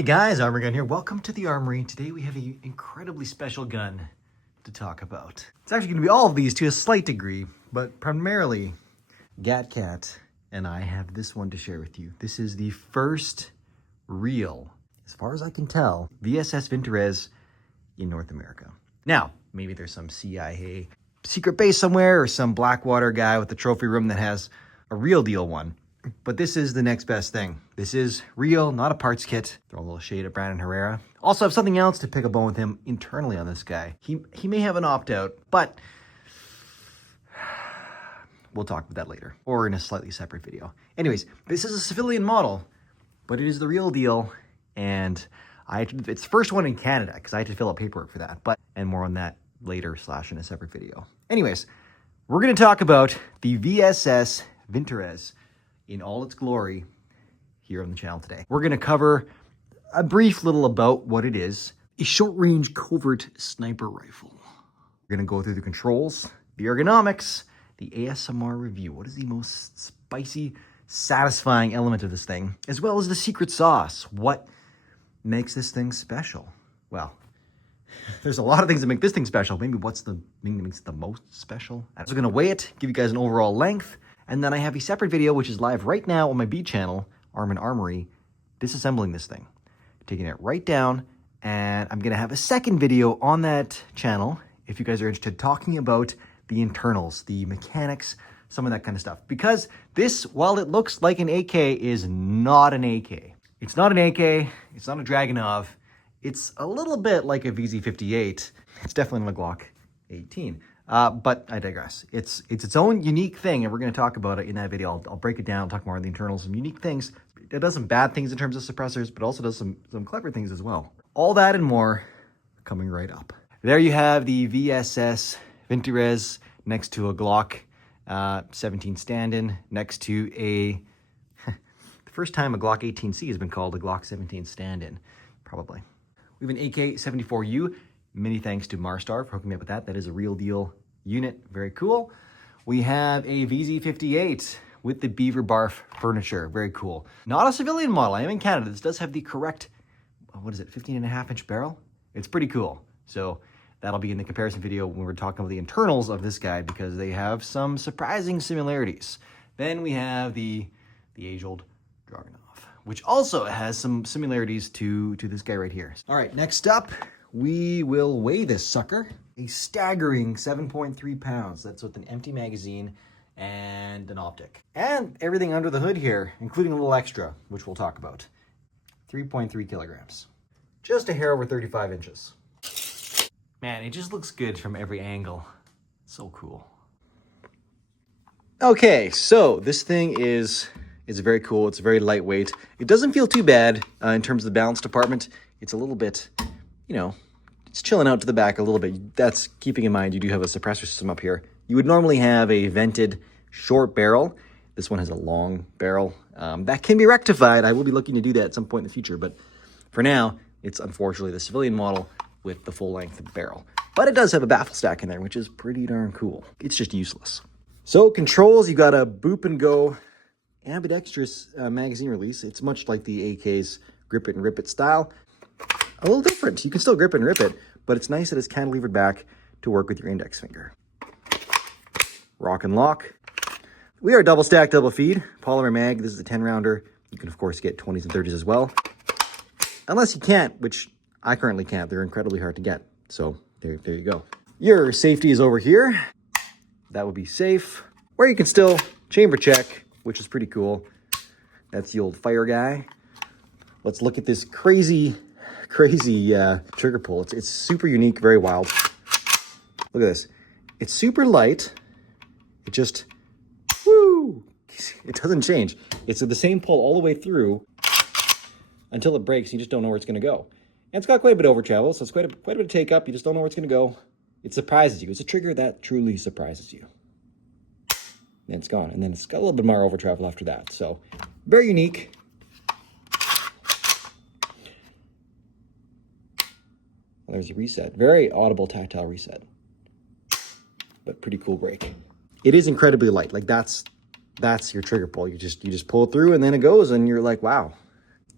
Hey guys, Arm&Gun here. Welcome to the Armory. Today we have an incredibly special gun to talk about. It's actually going to be all of these to a slight degree, but primarily Gat and I have this one to share with you. This is the first real, as far as I can tell, VSS Vintorez in North America. Now, maybe there's some CIA secret base somewhere or some Blackwater guy with the trophy room that has a real deal one. But this is the next best thing. This is real, not a parts kit. Throw a little shade at Brandon Herrera. Also have something else to pick a bone with him internally on this guy. He may have an opt-out, but we'll talk about that later or in a slightly separate video. Anyways, this is a civilian model, but it is the real deal. And it's the first one in Canada because I had to fill out paperwork for that, and more on that later / in a separate video. Anyways, we're going to talk about the VSS Vintorez in all its glory here on the channel today. We're going to cover a brief little about what it is. A short-range covert sniper rifle. We're going to go through the controls, the ergonomics, the ASMR review. What is the most spicy, satisfying element of this thing? As well as the secret sauce. What makes this thing special? Well, there's a lot of things that make this thing special. Maybe what's the thing that makes it the most special? I'm also going to weigh it, give you guys an overall length, and then I have a separate video, which is live right now on my B channel, Arm & Armory, disassembling this thing. Taking it right down, and I'm going to have a second video on that channel, if you guys are interested, talking about the internals, the mechanics, some of that kind of stuff. Because this, while it looks like an AK, is not an AK. It's not an AK, it's not a Dragunov, it's a little bit like a VZ58. It's definitely not a Glock 18. But I digress. It's its own unique thing, and we're going to talk about it in that video. I'll break it down, talk more on the internals, some unique things. It does some bad things in terms of suppressors, but also does some clever things as well. All that and more coming right up. There you have the VSS Vintorez next to a Glock 17 stand-in, next to the first time a Glock 18C has been called a Glock 17 stand-in, probably. We have an AK-74U. Many thanks to Marstar for hooking me up with that. That is a real deal unit. Very cool. We have a VZ58 with the Beaver Barf furniture. Very cool. Not a civilian model. I am in Canada. This does have the correct, 15.5-inch barrel? It's pretty cool. So that'll be in the comparison video when we're talking about the internals of this guy because they have some surprising similarities. Then we have the age-old Dragunov, which also has some similarities to this guy right here. All right, next up, we will weigh this sucker. A staggering 7.3 pounds. That's with an empty magazine and an optic. And everything under the hood here, including a little extra, which we'll talk about. 3.3 kilograms. Just a hair over 35 inches. Man, it just looks good from every angle. So cool. Okay, so this thing is very cool. It's very lightweight. It doesn't feel too bad in terms of the balance department. It's a little bit, it's chilling out to the back a little bit. That's keeping in mind you do have a suppressor system up here. You would normally have a vented short barrel. This one has a long barrel. That can be rectified. I will be looking to do that at some point in the future, but for now, it's unfortunately the civilian model with the full length barrel. But it does have a baffle stack in there, which is pretty darn cool. It's just useless. So controls, you got a boop and go ambidextrous magazine release. It's much like the AK's grip it and rip it style. A little different. You can still grip and rip it, but it's nice that it's cantilevered back to work with your index finger. Rock and lock. We are double stack, double feed. Polymer mag. This is a 10-rounder. You can, of course, get 20s and 30s as well. Unless you can't, which I currently can't. They're incredibly hard to get. So there you go. Your safety is over here. That would be safe. Where you can still chamber check, which is pretty cool. That's the old fire guy. Let's look at this crazy trigger pull. It's super unique, very wild. Look at this. It's super light. It just, woo! It doesn't change. It's the same pull all the way through until it breaks. You just don't know where it's going to go. And it's got quite a bit of over travel, so it's quite a bit of take up. You just don't know where it's going to go. It surprises you. It's a trigger that truly surprises you. And it's gone. And then it's got a little bit more over travel after that. So very unique. There's a reset. Very audible tactile reset. But pretty cool break. It is incredibly light. Like that's your trigger pull. You just pull it through and then it goes and you're like, wow.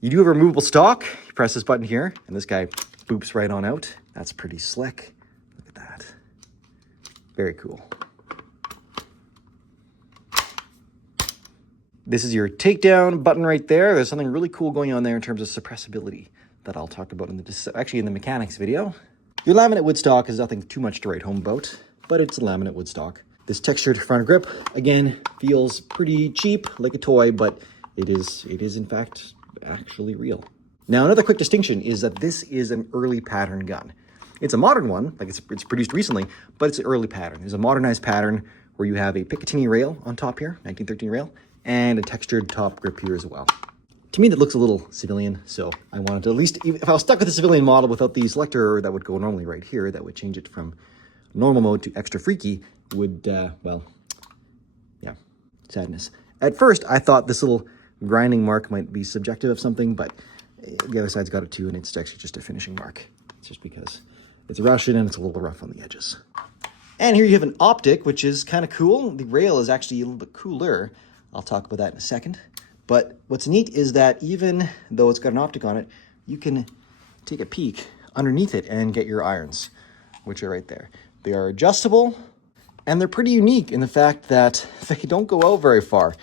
You do have a removable stock. You press this button here, and this guy boops right on out. That's pretty slick. Look at that. Very cool. This is your takedown button right there. There's something really cool going on there in terms of suppressibility that I'll talk about in the mechanics video. Your laminate wood stock is nothing too much to write home about, but it's a laminate wood stock. This textured front grip, again, feels pretty cheap, like a toy, but it is in fact actually real. Now, another quick distinction is that this is an early pattern gun. It's a modern one, like it's produced recently, but it's an early pattern. There's a modernized pattern where you have a Picatinny rail on top here, 1913 rail, and a textured top grip here as well. To me, that looks a little civilian, so I wanted to at least, if I was stuck with a civilian model without the selector that would go normally right here, that would change it from normal mode to extra freaky, would, well, yeah, sadness. At first, I thought this little grinding mark might be subjective of something, but the other side's got it too, and it's actually just a finishing mark. It's just because it's Russian and it's a little rough on the edges. And here you have an optic, which is kind of cool. The rail is actually a little bit cooler. I'll talk about that in a second. But what's neat is that even though it's got an optic on it, you can take a peek underneath it and get your irons, which are right there. They are adjustable, and they're pretty unique in the fact that they don't go out very far.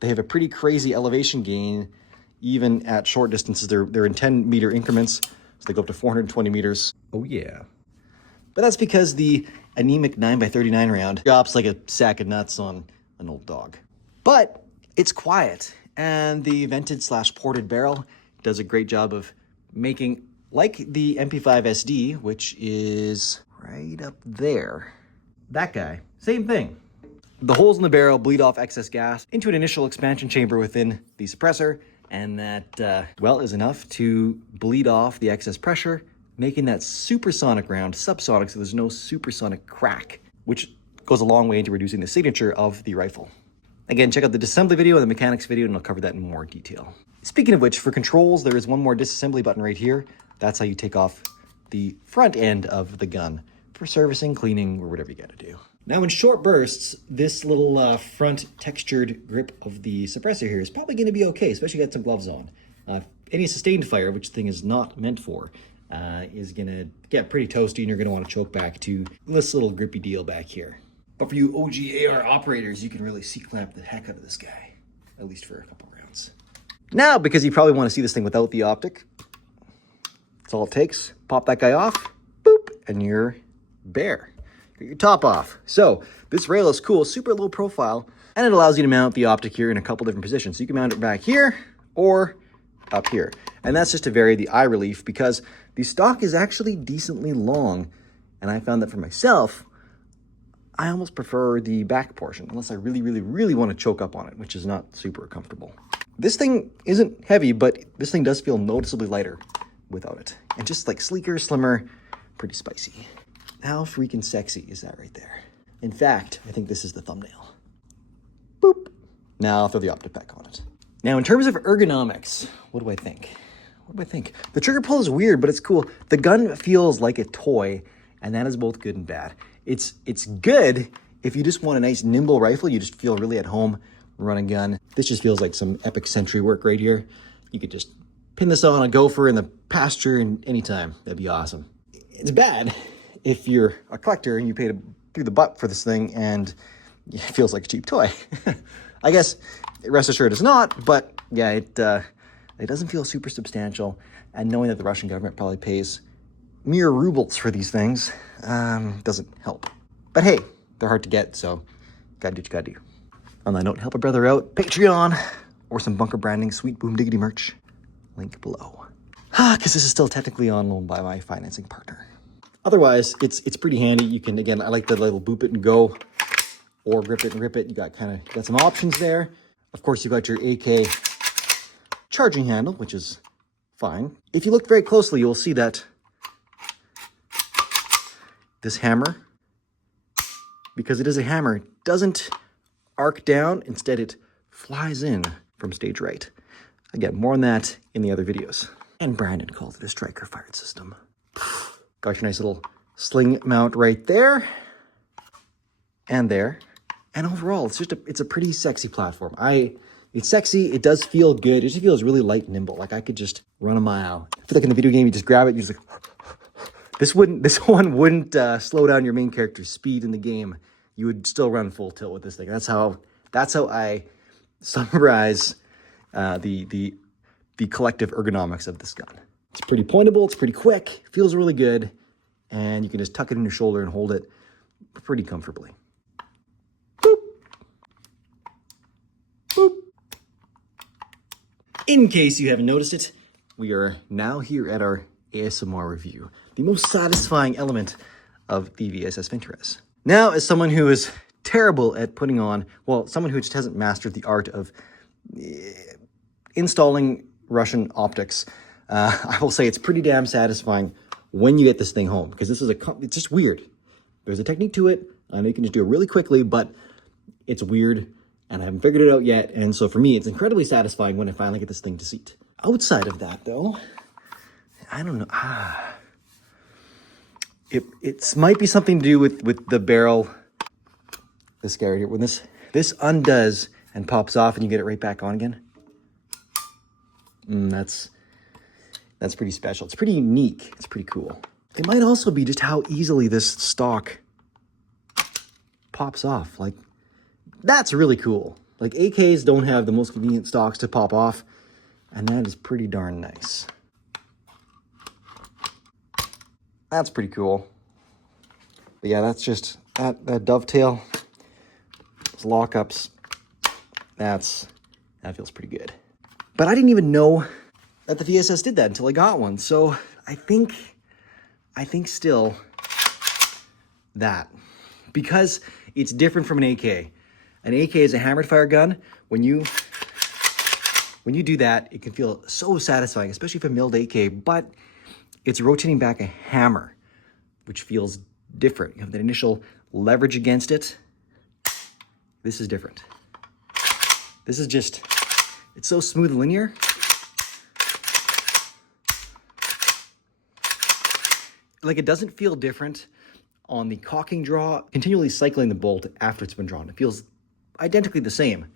They have a pretty crazy elevation gain, even at short distances. They're in 10-meter increments, so they go up to 420 meters. Oh yeah. But that's because the anemic 9x39 round drops like a sack of nuts on an old dog. But it's quiet, and the vented/ported barrel does a great job of making, like the MP5 SD, which is right up there. That guy, same thing. The holes in the barrel bleed off excess gas into an initial expansion chamber within the suppressor, and that, well, is enough to bleed off the excess pressure, making that supersonic round subsonic, so there's no supersonic crack, which goes a long way into reducing the signature of the rifle. Again, check out the disassembly video and the mechanics video, and I'll cover that in more detail. Speaking of which, for controls, there is one more disassembly button right here. That's how you take off the front end of the gun for servicing, cleaning, or whatever you gotta do. Now, in short bursts, this little front textured grip of the suppressor here is probably gonna be okay, especially if you got some gloves on. Any sustained fire, which the thing is not meant for, is gonna get pretty toasty, and you're gonna wanna choke back to this little grippy deal back here. But for you OG AR operators, you can really C-clamp the heck out of this guy, at least for a couple rounds. Now, because you probably want to see this thing without the optic, that's all it takes. Pop that guy off, boop, and you're bare. Get your top off. So this rail is cool, super low profile, and it allows you to mount the optic here in a couple different positions. So you can mount it back here or up here. And that's just to vary the eye relief, because the stock is actually decently long. And I found that for myself, I almost prefer the back portion, unless I really, really, really want to choke up on it, which is not super comfortable. This thing isn't heavy, but this thing does feel noticeably lighter without it. And just like sleeker, slimmer, pretty spicy. How freaking sexy is that right there? In fact, I think this is the thumbnail. Boop. Now I'll throw the optic back on it. Now, in terms of ergonomics, what do I think? What do I think? The trigger pull is weird, but it's cool. The gun feels like a toy, and that is both good and bad. It's good if you just want a nice nimble rifle. You just feel really at home running gun. This just feels like some epic sentry work right here. You could just pin this on a gopher in the pasture and anytime. That'd be awesome. It's bad if you're a collector and you paid through the butt for this thing and it feels like a cheap toy. I guess rest assured it's not, but yeah, it doesn't feel super substantial. And knowing that the Russian government probably pays mere rubles for these things doesn't help. But hey, they're hard to get, so gotta do what you gotta do. On that note, help a brother out, Patreon, or some bunker branding, sweet boom diggity merch, link below. Because this is still technically on loan by my financing partner. Otherwise, it's pretty handy. You can, again, I like the little boop it and go, or grip it and rip it. You got some options there. Of course, you've got your AK charging handle, which is fine. If you look very closely, you'll see that this hammer, because it is a hammer, doesn't arc down. Instead, it flies in from stage right. Again, more on that in the other videos. And Brandon called it a striker fired system. Got your nice little sling mount right there and there. And overall, it's a pretty sexy platform. It's sexy. It does feel good. It just feels really light and nimble. Like I could just run a mile. I feel like in the video game, you just grab it. You just like, this one wouldn't slow down your main character's speed in the game. You would still run full tilt with this thing. That's how I summarize the collective ergonomics of this gun. It's pretty pointable. It's pretty quick. Feels really good. And you can just tuck it in your shoulder and hold it pretty comfortably. Boop. Boop. In case you haven't noticed it, we are now here at our ASMR review, the most satisfying element of the VSS Vintorez. Now, as someone who is terrible at putting on, well, someone who just hasn't mastered the art of installing Russian optics, I will say it's pretty damn satisfying when you get this thing home, because it's just weird. There's a technique to it. I know you can just do it really quickly, but it's weird, and I haven't figured it out yet. And so for me, it's incredibly satisfying when I finally get this thing to seat. Outside of that, though, I don't know. It might be something to do with the barrel. This guy right here, when this undoes and pops off, and you get it right back on again. That's pretty special. It's pretty unique. It's pretty cool. It might also be just how easily this stock pops off. Like, that's really cool. Like, AKs don't have the most convenient stocks to pop off, and that is pretty darn nice. That's pretty cool. But yeah, that's just, that dovetail, those lockups, that feels pretty good. But I didn't even know that the VSS did that until I got one. So I think still that, because it's different from an AK. An AK is a hammered fire gun. When you do that, it can feel so satisfying, especially if a milled AK, but it's rotating back a hammer, which feels different. You have that initial leverage against it. This is different. This is just, it's so smooth and linear. Like, it doesn't feel different on the cocking draw, continually cycling the bolt after it's been drawn. It feels identically the same.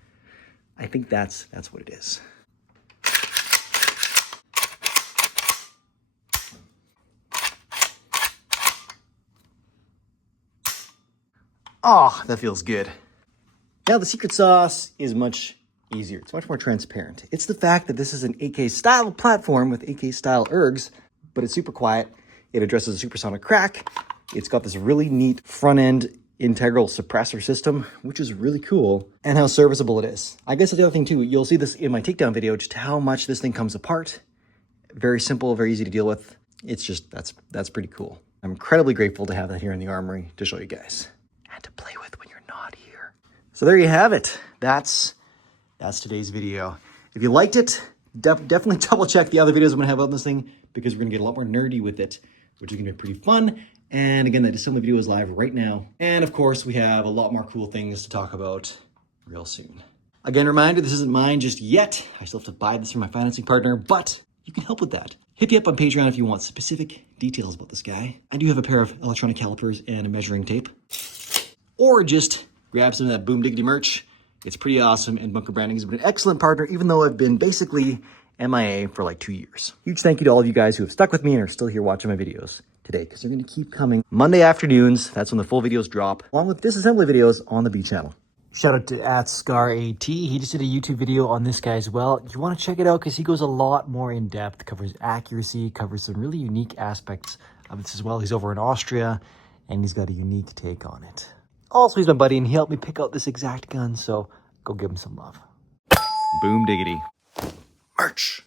I think that's what it is. Oh, that feels good. Now the secret sauce is much easier. It's much more transparent. It's the fact that this is an AK style platform with AK style ergs, but it's super quiet. It addresses a supersonic crack. It's got this really neat front end integral suppressor system, which is really cool, and how serviceable it is. I guess that's the other thing too. You'll see this in my takedown video, just how much this thing comes apart. Very simple, very easy to deal with. It's just, that's pretty cool. I'm incredibly grateful to have that here in the armory to show you guys and to play with when you're not here. So there you have it. That's today's video. If you liked it, definitely double check the other videos I'm gonna have on this thing, because we're gonna get a lot more nerdy with it, which is gonna be pretty fun. And again, that assembly video is live right now. And of course, we have a lot more cool things to talk about real soon. Again, reminder, this isn't mine just yet. I still have to buy this from my financing partner, but you can help with that. Hit me up on Patreon if you want specific details about this guy. I do have a pair of electronic calipers and a measuring tape. Or just grab some of that Boom Diggity merch. It's pretty awesome, and Bunker Branding has been an excellent partner, even though I've been basically MIA for like 2 years. Huge thank you to all of you guys who have stuck with me and are still here watching my videos today, because they're going to keep coming Monday afternoons. That's when the full videos drop, along with disassembly videos on the B channel. Shout out to @ScarAT. He just did a YouTube video on this guy as well. You want to check it out because he goes a lot more in depth, covers accuracy, covers some really unique aspects of this as well. He's over in Austria, and he's got a unique take on it. Also, he's my buddy, and he helped me pick out this exact gun, so go give him some love. Boom diggity. Merch.